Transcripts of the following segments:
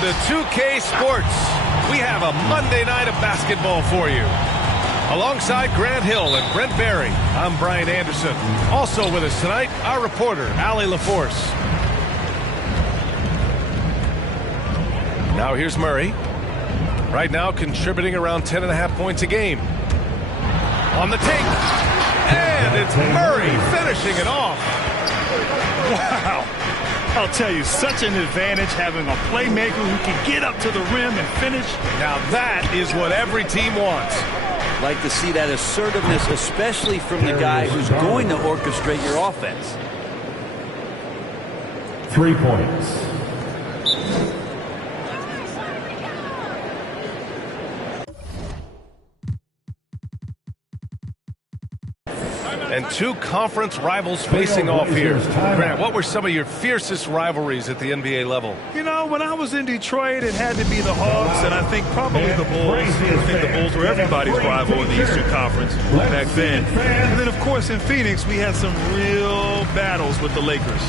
Welcome to 2K Sports. We have a Monday night of basketball for you. Alongside Grant Hill and Brent Barry, I'm Brian Anderson. Also with us tonight, our reporter, Allie LaForce. Now here's Murray. Right now contributing around 10.5 points a game. On the take. And it's Murray finishing it off. Wow. I'll tell you, such an advantage having a playmaker who can get up to the rim and finish. Now that is what every team wants. Like to see that assertiveness, especially from the guy who's going to orchestrate your offense. 3 points. And two conference rivals facing off here. Grant, what were some of your fiercest rivalries at the NBA level? You know, when I was in Detroit, it had to be the Hawks, and I think probably the Bulls. I think the Bulls were everybody's rival in the Eastern Conference back then. And then, of course, in Phoenix, we had some real battles with the Lakers.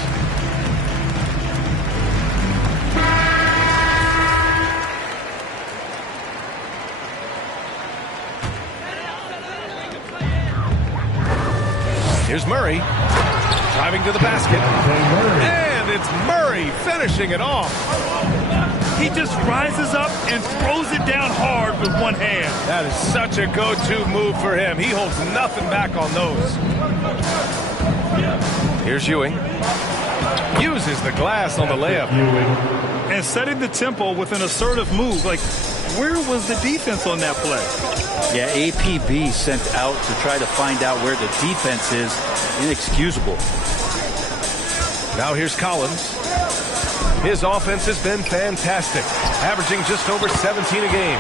Here's Murray, driving to the basket, and it's Murray finishing it off. He just rises up and throws it down hard with one hand. That is such a go-to move for him. He holds nothing back on those. Here's Ewing. Uses the glass on the layup. And setting the tempo with an assertive move. Like, where was the defense on that play? Yeah, APB sent out to try to find out where the defense is. Inexcusable. Now here's Collins. His offense has been fantastic, averaging just over 17 a game.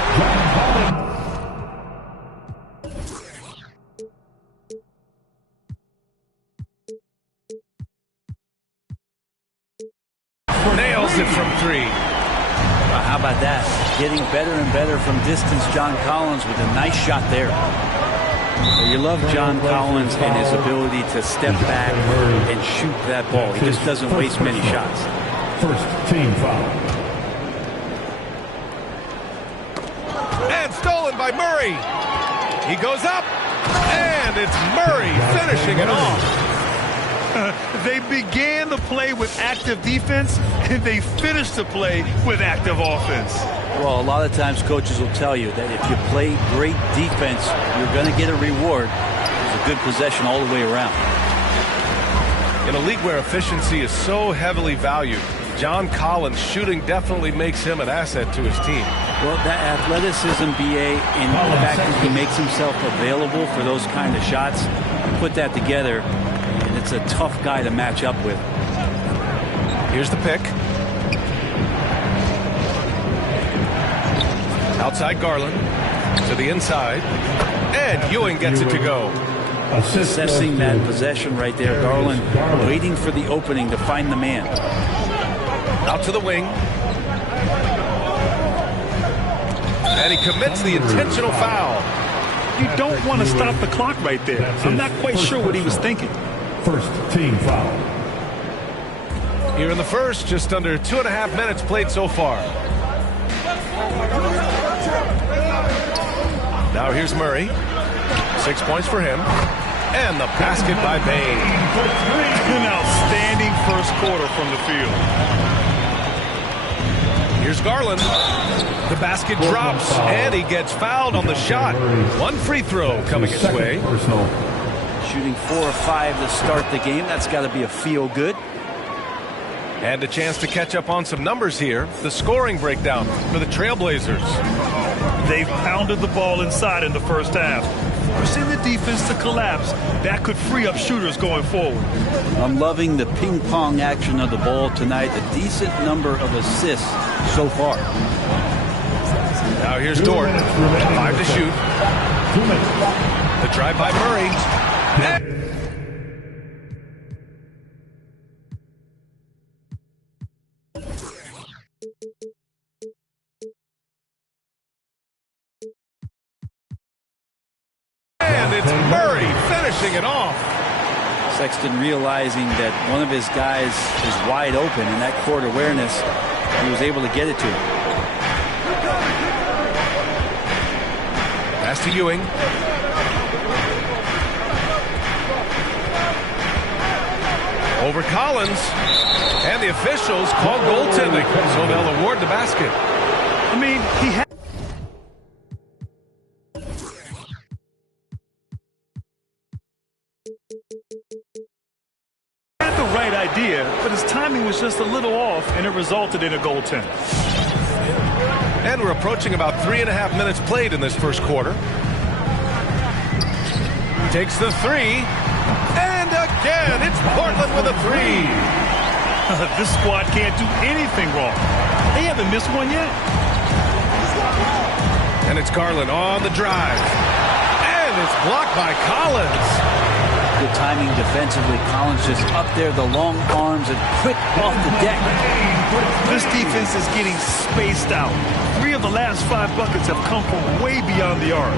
Nails it from three. How about that? Getting better and better from distance, John Collins with a nice shot there. You love John Collins and his ability to step back and shoot that ball. He just doesn't waste many shots. First team foul. And stolen by Murray. He goes up, and it's Murray finishing it off. They began the play with active defense, and they finished the play with active offense. Well, a lot of times coaches will tell you that if you play great defense, you're going to get a reward. It's a good possession all the way around. In a league where efficiency is so heavily valued, John Collins' shooting definitely makes him an asset to his team. Well, that athleticism, BA, and the fact that he makes himself available for those kind of shots, put that together, and it's a tough guy to match up with. Here's the pick. Outside Garland to the inside, and Ewing gets it to go. Assessing that possession right there, Garland waiting for the opening to find the man. Out to the wing. And he commits the intentional foul. You don't want to stop the clock right there. I'm not quite sure what he was thinking. First team foul. Here in the first, just under 2.5 minutes played so far. Now here's Murray. 6 points for him. And the basket by Bane. An outstanding first quarter from the field. Here's Garland. The basket drops, and he gets fouled on the shot. One free throw coming his way. Shooting 4 or 5 to start the game. That's got to be a feel-good. And a chance to catch up on some numbers here. The scoring breakdown for the Trailblazers. They've pounded the ball inside in the first half, forcing the defense to collapse. That could free up shooters going forward. I'm loving the ping-pong action of the ball tonight. A decent number of assists so far. Now here's Dort. 5 to shoot. The drive by Murray. And it's Murray finishing it off. Sexton realizing that one of his guys is wide open in that court awareness. He was able to get it to him. pass to Ewing. Over Collins. And the officials call goaltending, so they'll award the basket. I mean, he had the right idea, but his timing was just a little off, and it resulted in a goaltend. And we're approaching about 3.5 minutes played in this first quarter. Takes the three. And again, it's Portland with a three. This squad can't do anything wrong. They haven't missed one yet. And it's Garland on the drive. And it's blocked by Collins. Good timing defensively. Collins just up there, the long arms, and quick off the deck. This defense is getting spaced out. 3 of the last 5 buckets have come from way beyond the arc.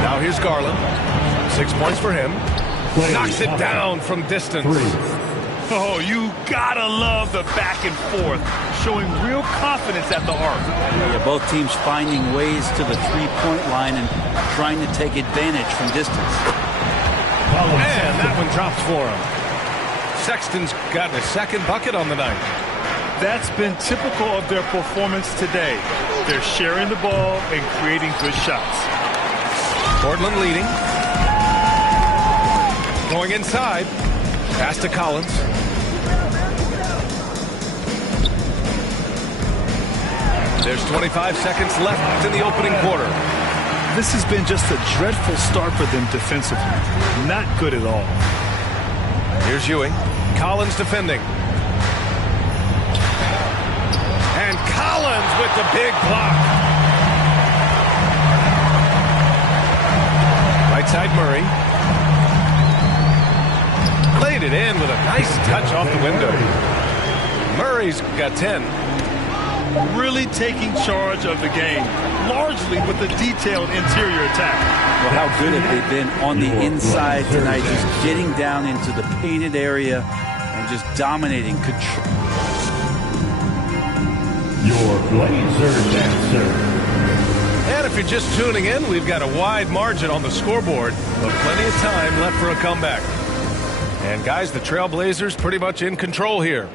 Now here's Garland. 6 points for him. Knocks it down from distance. Oh, you gotta love the back and forth, showing real confidence at the arc. Yeah, both teams finding ways to the three-point line and trying to take advantage from distance. And that one drops for him. Sexton's gotten a second bucket on the night. That's been typical of their performance today. They're sharing the ball and creating good shots. Portland leading. Going inside. Pass to Collins. There's 25 seconds left in the opening quarter. This has been just a dreadful start for them defensively. Not good at all. Here's Ewing. Collins defending. And Collins with the big block. Right side Murray. Laid it in with a nice touch off the window. Murray's got 10. Really taking charge of the game, largely with a detailed interior attack. Well, how good have they been on the inside tonight, just getting down into the painted area and just dominating control. Your Blazers answer. And if you're just tuning in, we've got a wide margin on the scoreboard, but plenty of time left for a comeback. And guys, the Trailblazers pretty much in control here.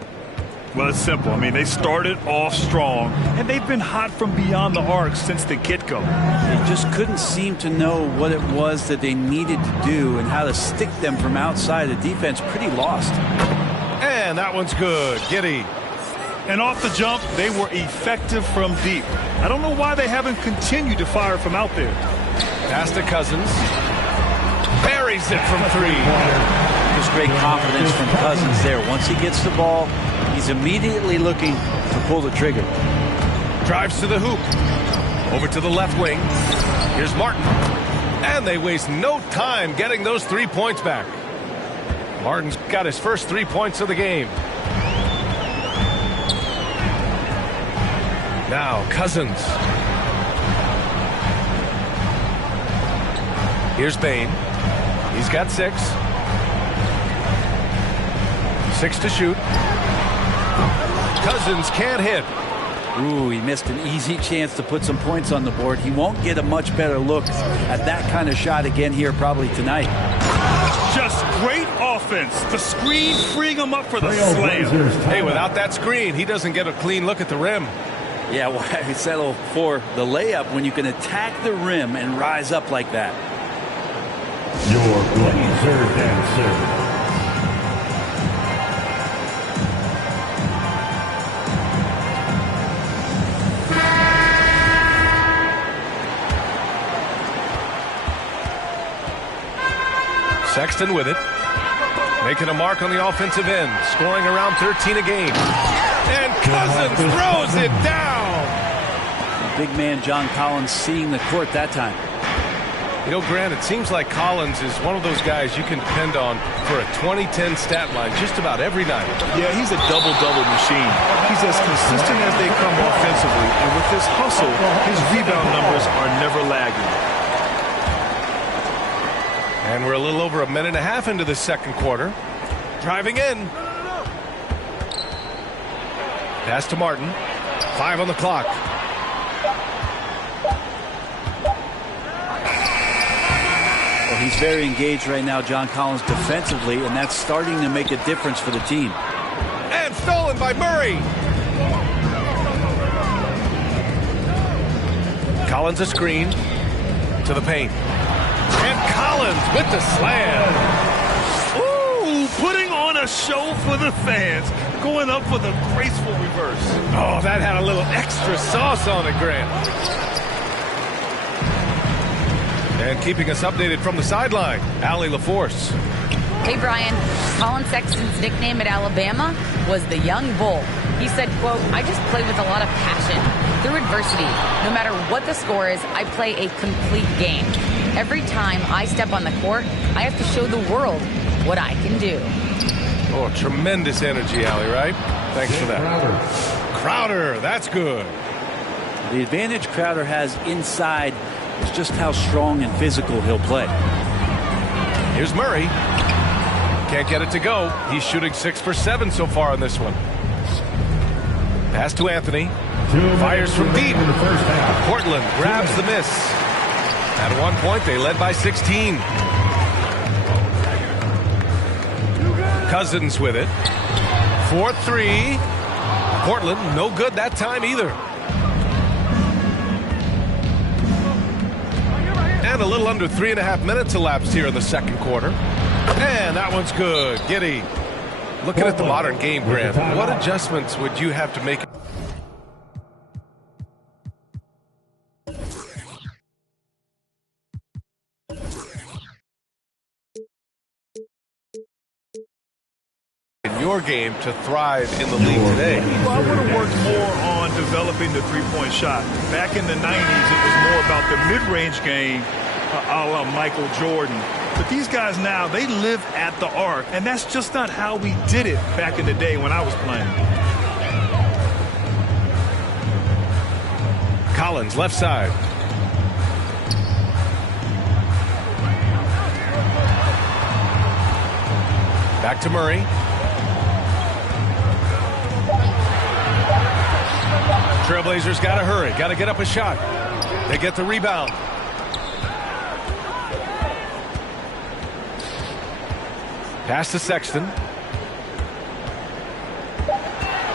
Well, it's simple. I mean, they started off strong, and they've been hot from beyond the arc since the get-go. They just couldn't seem to know what it was that they needed to do and how to stick them from outside. The defense pretty lost. And that one's good. Giddey. And off the jump, they were effective from deep. I don't know why they haven't continued to fire from out there. Pass to Cousins. Buries it from three. Just great confidence from Cousins there. Once he gets the ball, he's immediately looking to pull the trigger. Drives to the hoop. Over to the left wing. Here's Martin. And they waste no time getting those 3 points back. Martin's got his first 3 points of the game. Now Cousins. Here's Bane. He's got 6. 6 to shoot. Cousins can't hit. Ooh, he missed an easy chance to put some points on the board. He won't get a much better look at that kind of shot again here probably tonight. Just great offense. The screen freeing him up for the slam. Hey, without that screen, he doesn't get a clean look at the rim. Yeah, why settle for the layup when you can attack the rim and rise up like that? Your Blazers answer. Sexton with it. Making a mark on the offensive end. Scoring around 13 a game. And Cousins throws it down. Big man John Collins seeing the court that time. You know, Grant, it seems like Collins is one of those guys you can depend on for a 2010 stat line just about every night. Yeah, he's a double-double machine. He's as consistent as they come offensively, and with his hustle, his rebound numbers are never lagging. And we're a little over a minute and a half into the second quarter. Driving in. Pass to Martin. 5 on the clock. He's very engaged right now, John Collins, defensively, and that's starting to make a difference for the team. And stolen by Murray. Collins a screen to the paint. And Collins with the slam. Ooh, putting on a show for the fans. Going up for the graceful reverse. Oh, that had a little extra sauce on it, Grant. And keeping us updated from the sideline, Allie LaForce. Hey, Brian. Colin Sexton's nickname at Alabama was the Young Bull. He said, quote, I just play with a lot of passion. Through adversity, no matter what the score is, I play a complete game. Every time I step on the court, I have to show the world what I can do. Oh, tremendous energy, Allie, right? Thanks for that. Crowder, that's good. The advantage Crowder has inside is just how strong and physical he'll play. Here's Murray. Can't get it to go. He's shooting 6 for 7 so far on this one. Pass to Anthony. Fires from deep. Portland grabs the miss. At one point, they led by 16. Cousins with it. 4-3. Portland, no good that time either. And a little under 3.5 minutes elapsed here in the second quarter. And that one's good. Giddey. Looking at the modern game, Grant, what adjustments would you have to make? In your game to thrive in the league today? Well, I would have worked more on developing the three-point shot. Back in the 90s, it was more about the mid-range game, a la Michael Jordan. But these guys now, they live at the arc, and that's just not how we did it back in the day when I was playing. Collins, left side. Back to Murray. Trailblazers got to hurry, got to get up a shot. They get the rebound. Pass to Sexton.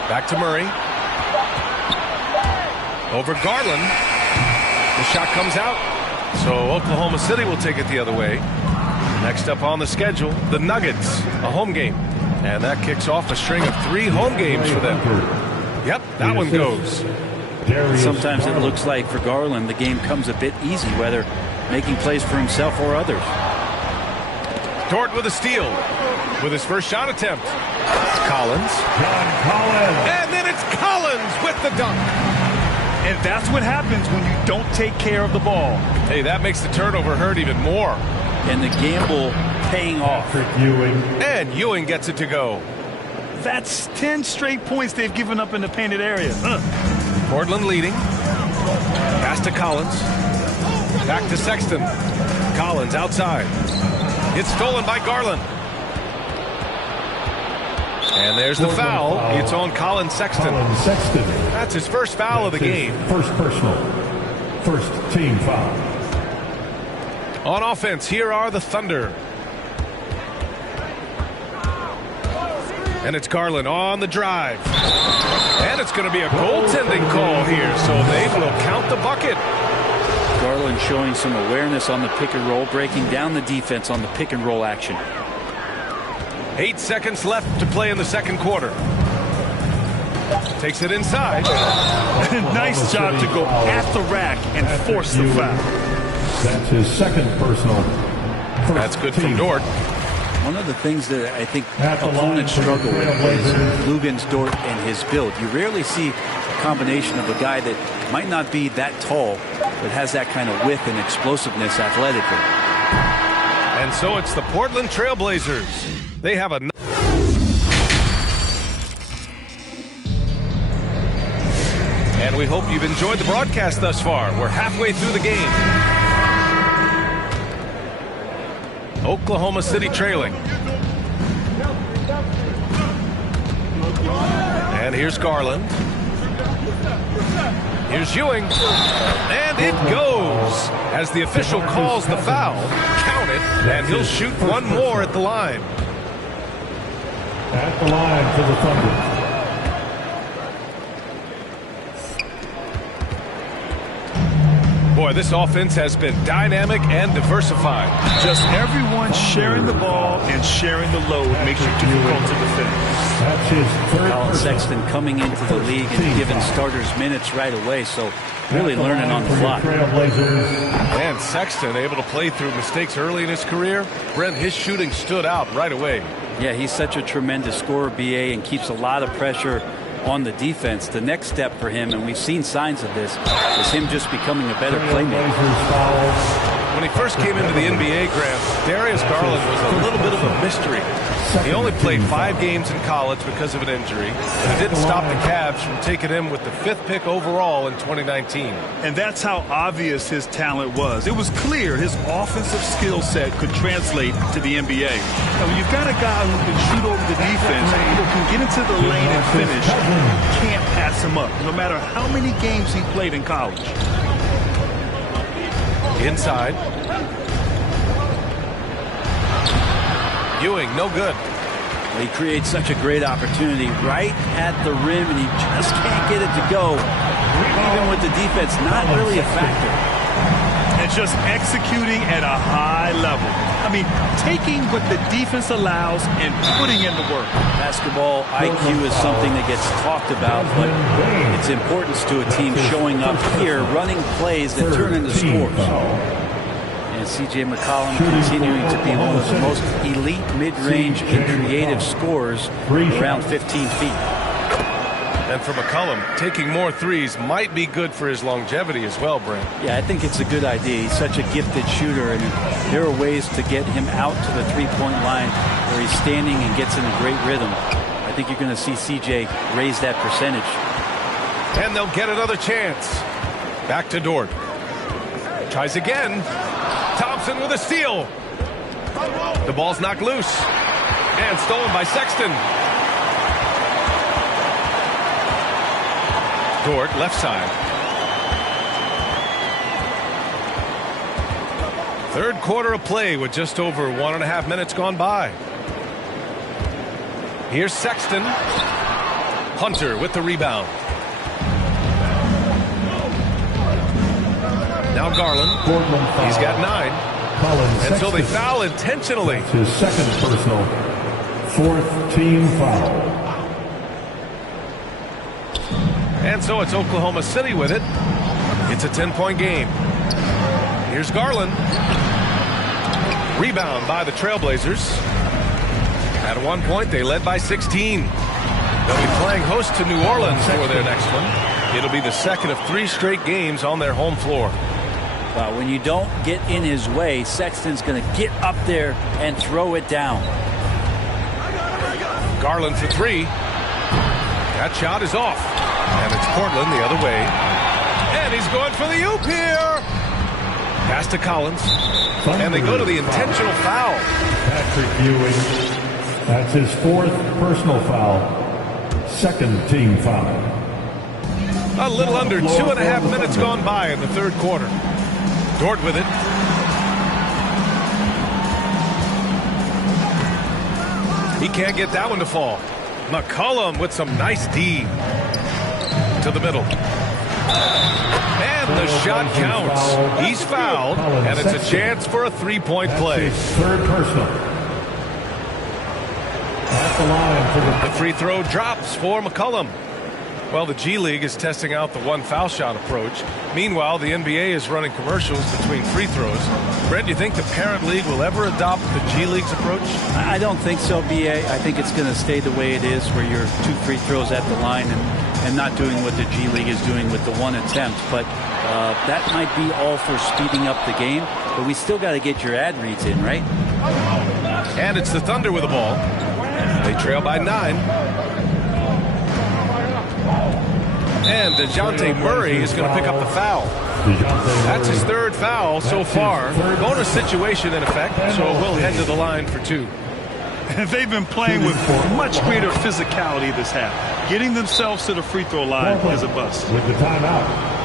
Back to Murray. Over Garland. The shot comes out. So Oklahoma City will take it the other way. Next up on the schedule, the Nuggets, a home game. And that kicks off a string of 3 home games for them. Yep, that one goes. Sometimes it looks like for Garland the game comes a bit easy, whether making plays for himself or others. Dort with a steal with his first shot attempt. Collins. John Collins. And then it's Collins with the dunk. And that's what happens when you don't take care of the ball. Hey, that makes the turnover hurt even more. And the gamble paying off. Ewing. And Ewing gets it to go. That's 10 straight points they've given up in the painted area. Portland leading. Pass to Collins. Back to Sexton. Collins outside. It's stolen by Garland. And there's the foul. It's on Colin Sexton. Sexton. That's his first foul of the game. First personal. First team foul. On offense, here are the Thunder. And it's Garland on the drive. And it's going to be a goaltending call here, so they will count the bucket. Garland showing some awareness on the pick and roll, breaking down the defense on the pick and roll action. 8 seconds left to play in the second quarter. Takes it inside. Nice job to go at the rack and force the foul. That's his second personal. That's good from Dort. One of the things that I think opponents struggle with is Luguentz, Dort, and his build. You rarely see a combination of a guy that might not be that tall, but has that kind of width and explosiveness athletically. And so it's the Portland Trailblazers. They have a... And we hope you've enjoyed the broadcast thus far. We're halfway through the game. Oklahoma City trailing. And here's Garland. Here's Ewing, and it goes. As the official calls the foul, count it, and he'll shoot one more at the line. At the line for the Thunder. Boy, this offense has been dynamic and diversified. Just everyone sharing the ball and sharing the load makes it difficult to defend. That's his third. Colin Sexton coming into the league and giving starters minutes right away, so really learning on the fly. And Sexton able to play through mistakes early in his career. Brent, his shooting stood out right away. Yeah, he's such a tremendous scorer, BA, and keeps a lot of pressure on the defense. The next step for him, and we've seen signs of this, is him just becoming a better playmaker. When he first came into the NBA, Grant, Darius Garland was a little bit of a mystery. He only played 5 games in college because of an injury, but it didn't stop the Cavs from taking him with the 5th pick overall in 2019. And that's how obvious his talent was. It was clear his offensive skill set could translate to the NBA. Now, when you've got a guy who can shoot over the defense, who can get into the lane and finish, you can't pass him up, no matter how many games he played in college. Inside. Ewing, no good. He creates such a great opportunity right at the rim, and he just can't get it to go. Even with the defense, not really a factor. And just executing at a high level. I mean, taking what the defense allows and putting in the work. Basketball IQ is something that gets talked about, but its importance to a team showing up here, running plays that turn into scores. And C.J. McCollum continuing to be one of the most elite mid-range and creative scorers around 15 feet. And for McCollum, taking more threes might be good for his longevity as well, Brent. Yeah, I think it's a good idea. He's such a gifted shooter, and there are ways to get him out to the three-point line where he's standing and gets in a great rhythm. I think you're going to see C.J. raise that percentage. And they'll get another chance. Back to Dort. Tries again. Thompson with a steal. The ball's knocked loose. And stolen by Sexton. Dort, left side. Third quarter of play with just over 1.5 minutes gone by. Here's Sexton. Hunter with the rebound. Now Garland. He's got 9. And so they foul intentionally. His second personal, 4th team foul. And so it's Oklahoma City with it. It's a 10-point game. Here's Garland. Rebound by the Trailblazers. At one point, they led by 16. They'll be playing host to New Orleans for their next one. It'll be the second of 3 straight games on their home floor. Wow, when you don't get in his way, Sexton's going to get up there and throw it down. Garland for 3. That shot is off. And it's Portland the other way. And he's going for the oop here. Pass to Collins. And they go to the intentional foul. Patrick Ewing. That's his 4th personal foul. 2nd team foul. A little under 2.5 minutes gone by in the third quarter. Dort with it. He can't get that one to fall. McCollum with some nice D. To the middle. And the shot counts. He's fouled, and it's a chance for a 3-point play. Third personal. At the line for the free throw drops for McCollum. Well, the G League is testing out the 1 foul shot approach. Meanwhile, the NBA is running commercials between free throws. Brent, do you think the parent league will ever adopt the G League's approach? I don't think so, BA. I think it's going to stay the way it is, where you're 2 free throws at the line and not doing what the G League is doing with the 1 attempt. But that might be all for speeding up the game. But we still got to get your ad reads in, right? And it's the Thunder with the ball. They trail by 9. And DeJounte Murray is going to pick up the foul. That's his 3rd foul so far. Bonus situation in effect, so we'll head to the line for 2. And they've been playing with much greater physicality this half. Getting themselves to the free throw line is a bust. With the timeout.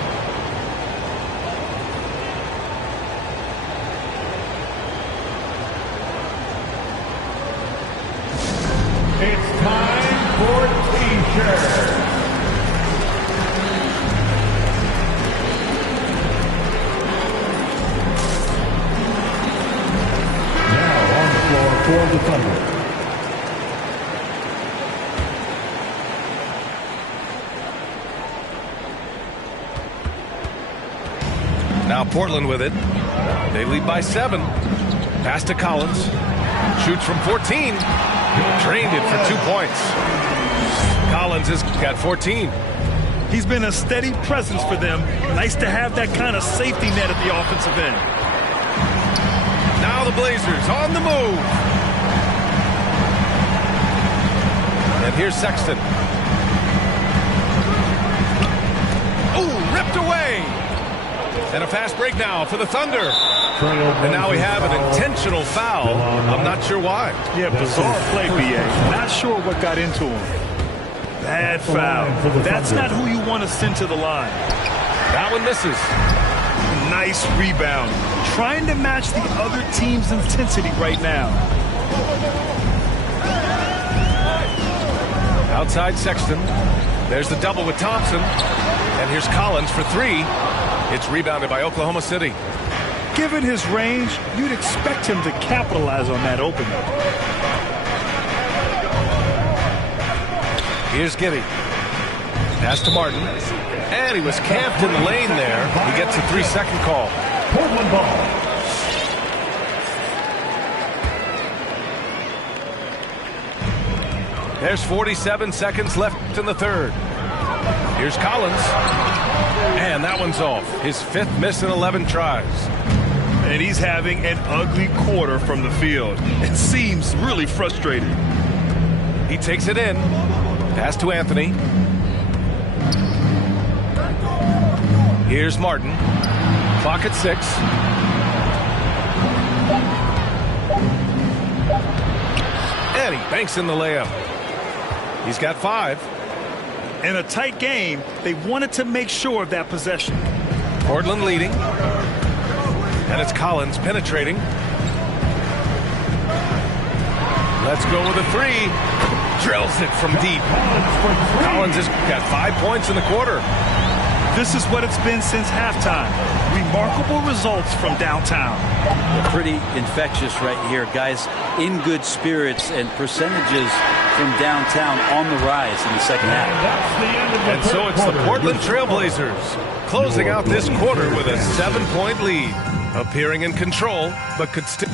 It's time for T-shirts. Now on the floor for the Thunder. Now Portland with it. They lead by 7. Pass to Collins. Shoots from 14. Drained it for 2 points. Collins has got 14. He's been a steady presence for them. Nice to have that kind of safety net at the offensive end. Now the Blazers on the move. And here's Sexton. Ooh, ripped away. And a fast break now for the Thunder. And now we have an intentional foul. I'm not sure why. Yeah, bizarre play, B.A. Not sure what got into him. Bad foul. That's not who you want to send to the line. That one misses. Nice rebound. Trying to match the other team's intensity right now. Outside Sexton. There's the double with Thompson. And here's Collins for 3. It's rebounded by Oklahoma City. Given his range, you'd expect him to capitalize on that opening. Here's Giddey. Pass to Martin. And he was camped in the lane there. He gets a 3-second call. Portland ball. There's 47 seconds left in the third. Here's Collins. And that one's off. His 5th miss in 11 tries. And he's having an ugly quarter from the field. It seems really frustrating. He takes it in. Pass to Anthony. Here's Martin. Clock at 6. And he banks in the layup. He's got 5. In a tight game, they wanted to make sure of that possession. Portland leading. And it's Collins penetrating. Let's go with a 3. Drills it from deep. Collins has got 5 points in the quarter. This is what it's been since halftime. Remarkable results from downtown. Pretty infectious right here. Guys in good spirits and percentages from downtown on the rise in the second half. And so it's the Portland Trailblazers closing out this quarter with a 7-point lead. Appearing in control, but could still...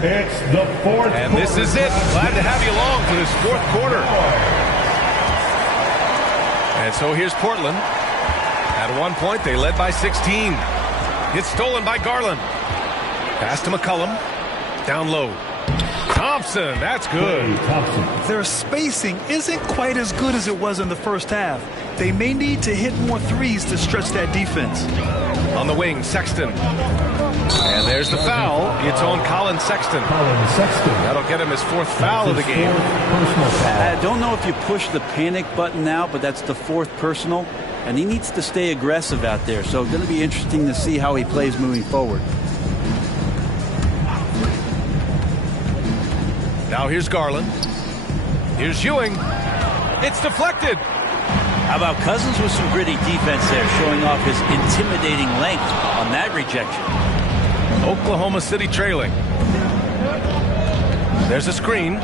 It's the fourth. And this is it. Glad to have you along for this fourth quarter. And so here's Portland. At one point, they led by 16. It's stolen by Garland. Pass to McCollum. Down low. Thompson, that's good. Their spacing isn't quite as good as it was in the first half. They may need to hit more threes to stretch that defense. On the wing, Sexton. And there's the foul. It's on Colin Sexton. That'll get him his 4th foul of the game. I don't know if you push the panic button now, but that's the 4th personal. And he needs to stay aggressive out there. So it's going to be interesting to see how he plays moving forward. Now here's Garland. Here's Ewing. It's deflected. How about Cousins with some gritty defense there, showing off his intimidating length on that rejection. Oklahoma City trailing. There's a screen.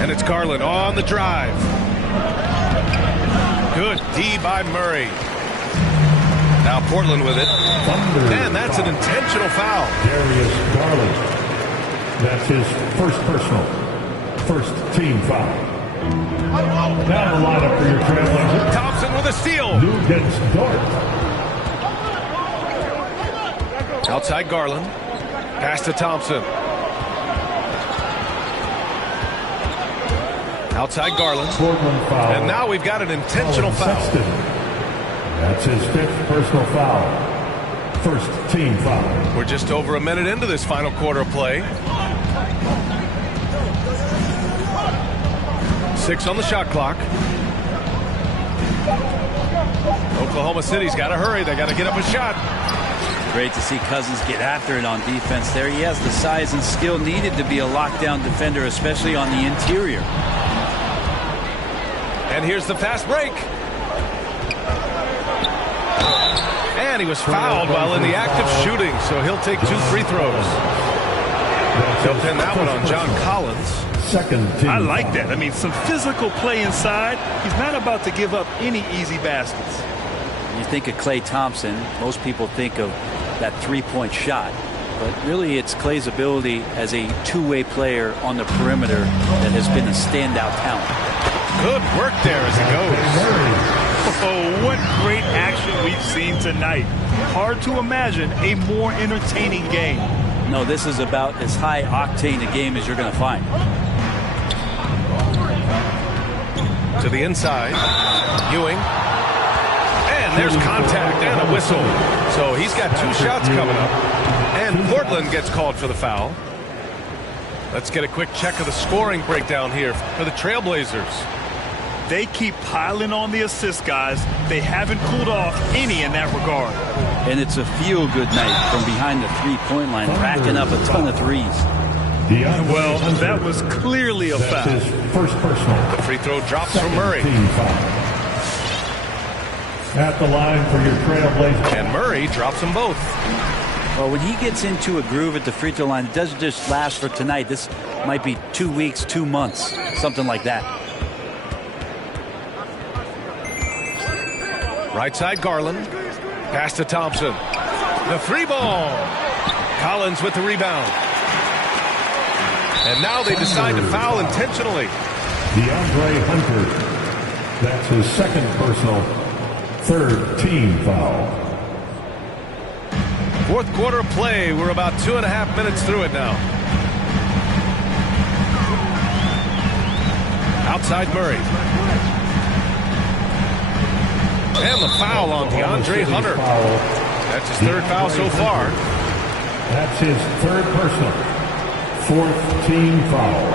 And it's Garland on the drive. Good D by Murray. Now Portland with it. And that's an intentional foul. Darius Garland. That's his first personal. First team foul. Now the lineup for your Trailblazers. Thompson with a steal. Luguentz Dort. Outside Garland. Pass to Thompson. Outside Garland. Foul. And now we've got an intentional foul. Sexton. That's his 5th personal foul. First team foul. We're just over a minute into this final quarter of play. 6 on the shot clock. Oklahoma City's got to hurry. They got to get up a shot. Great to see Cousins get after it on defense there. He has the size and skill needed to be a lockdown defender, especially on the interior. And here's the fast break. And he was fouled while in the act of shooting, so he'll take 2 free throws. He'll pin that one on John Collins. Second team. I like that. I mean, some physical play inside. He's not about to give up any easy baskets. You think of Klay Thompson, most people think of that three-point shot. But really, it's Klay's ability as a two-way player on the perimeter that has been a standout talent. Good work there as it goes. Oh, what great action we've seen tonight. Hard to imagine a more entertaining game. No, this is about as high octane a game as you're going to find. To the inside, Ewing. And there's contact and a whistle. So he's got 2 shots coming up. And Portland gets called for the foul. Let's get a quick check of the scoring breakdown here for the Trailblazers. They keep piling on the assist, guys. They haven't pulled off any in that regard. And it's a feel-good night from behind the three-point line, racking up a ton of threes. Well, that was clearly a foul. His first personal. The free throw drops from Murray. Team foul. At the line for your Trailblazers. And Murray drops them both. Well, when he gets into a groove at the free throw line, it doesn't just last for tonight. This might be 2 weeks, 2 months, something like that. Right side Garland. Pass to Thompson. The 3 ball. Collins with the rebound. And now they decide to foul intentionally. DeAndre Hunter. That's his second personal. Third team foul. 4th quarter of play. We're about 2.5 minutes through it now. Outside Murray. And the foul on DeAndre Hunter. That's his 3rd foul so far. That's his 3rd personal. 4th team foul.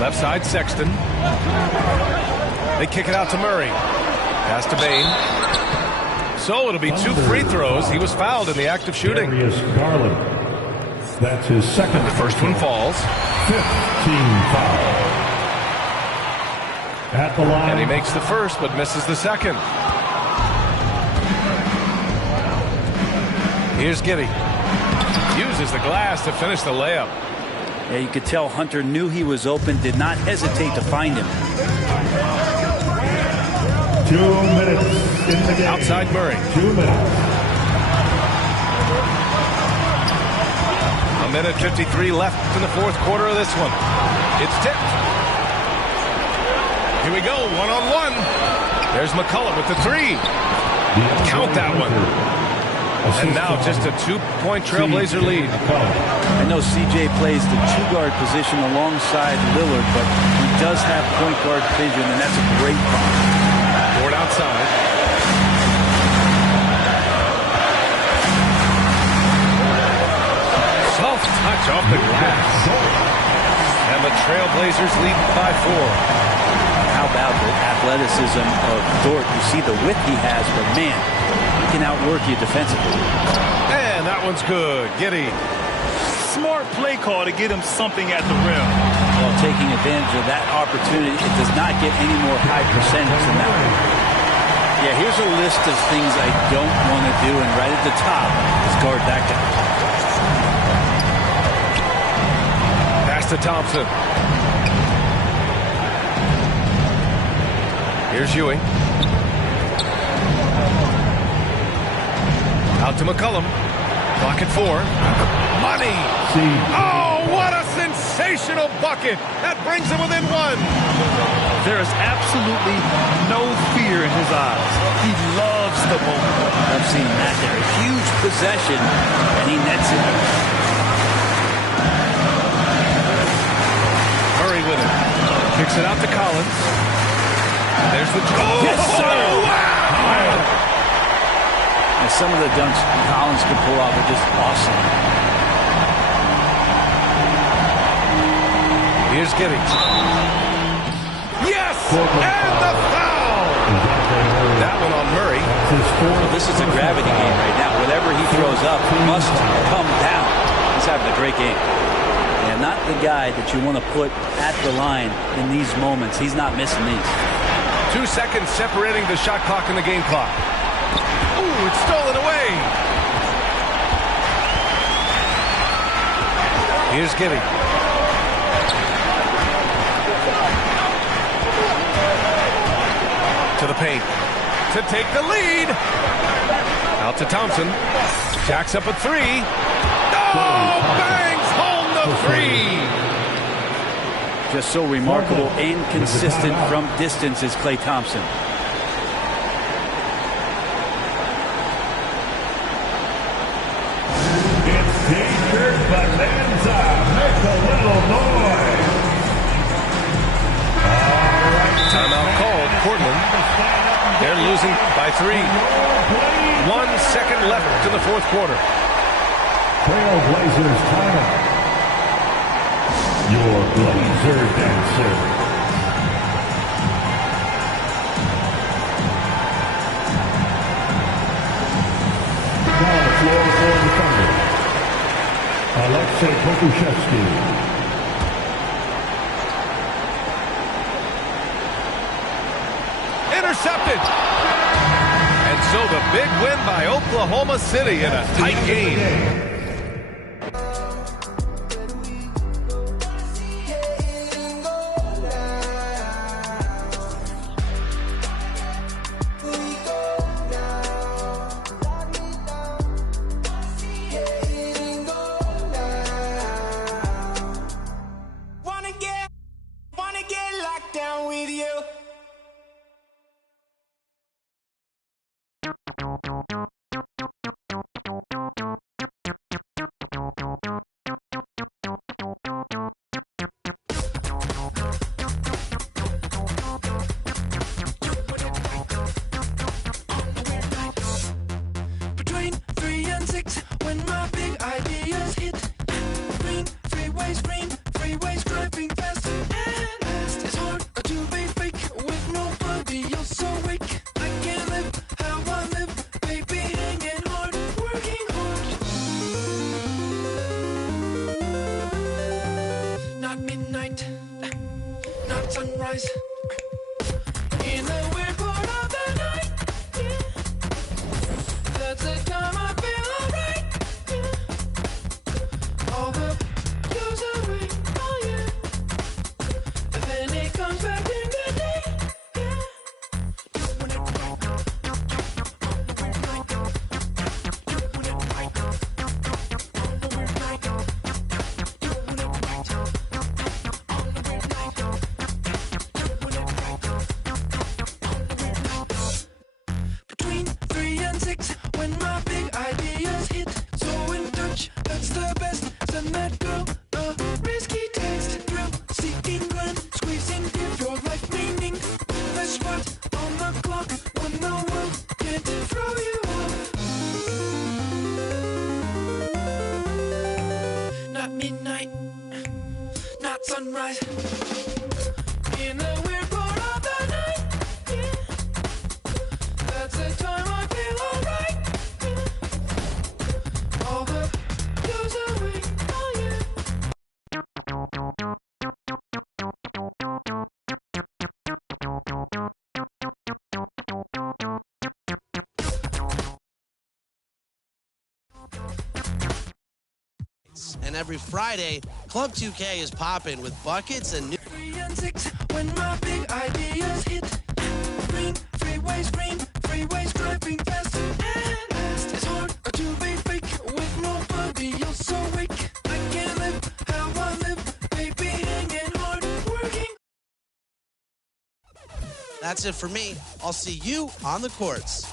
Left side Sexton. They kick it out to Murray. Pass to Bane. So it'll be 2 free throws. He was fouled in the act of shooting. Darius Garland. That's his second. The first one falls. 5th team foul. At the line. And he makes the first but misses the second. Here's Giddey. Uses the glass to finish the layup. Yeah, you could tell Hunter knew he was open, did not hesitate to find him. 2 minutes in the game. Outside Murray. 2 minutes. A minute 53 left in the 4th quarter of this one. It's tipped. Here we go, 1-on-1. There's McCullough with the 3. Count that one. And now just a 2-point Trailblazer lead. I know CJ plays the 2-guard position alongside Lillard, but he does have point guard vision, and that's a great thing. Board outside. Soft touch off the glass. And the Trailblazers lead by 4. How about the athleticism of Dort? You see the width he has, but man, he can outwork you defensively. And that one's good. Giddey. Smart play call to get him something at the rim. Well, taking advantage of that opportunity, it does not get any more high percentage than that one. Yeah, here's a list of things I don't want to do, and right at the top is guard that guy. Pass to Thompson. Here's Ewing. Out to McCollum. Clock at 4. Money! Oh, what a sensational bucket! That brings him within 1. There is absolutely no fear in his eyes. He loves the moment. I've seen that there. A huge possession, and he nets it. Murray with it. Kicks it out to Collins. There's the... Yes, sir! Oh, wow! And some of the dunks Collins can pull off are just awesome. Here's Giddings. Yes! And the foul! That one on Murray. Well, this is a gravity game right now. Whatever he throws up must come down. He's having a great game. And not the guy that you want to put at the line in these moments. He's not missing these. 2 seconds separating the shot clock and the game clock. Ooh, it's stolen away. Here's Giddings. To the paint. To take the lead. Out to Thompson. Jacks up a three. Oh, bangs home the three. Just so remarkable and consistent from distance is Klay Thompson. It's Danger Bonanza. Make a little noise. All right. Timeout called. Portland. They're losing by 3. 1 second left in the fourth quarter. Trailblazers timeout. Your Blazer dancer. Now on the floor for the Thunder. Alexei Pokusevski. Intercepted. And so the big win by Oklahoma City in a tight game. Wanna get locked down with you. Between 3 and 6, when my big ideas hit. Green, freeways driving fast. It's hard to be fake with nobody else awake. I can't live how I live, baby, hanging hard, working hard. Not midnight, not sunrise. In the weird part of the night, yeah. That's the time I feel alright, yeah. All the goes away, oh yeah. And then it comes back in the day, yeah. Doing it right, doing it right, doing it right, doing it right, doing it right. Between 3 and 6, when my big ideas hit. So in touch, that's the best. Send that girl a risky taste. Thrill seeking glen, squeezing, give your life meaning. The spot on the clock when the world can't throw you off. Not midnight, not sunrise. In the weird part of the night, yeah. That's the time I feel alright, yeah. All the goes away, oh yeah. And every Friday, Club 2K is popping with buckets and new 3 and 6, when my big ideas hit. Green, freeways driving fast. It's hard to be fake with nobody else awake. I can't live how I live, baby, hanging hard, working. That's it for me. I'll see you on the courts.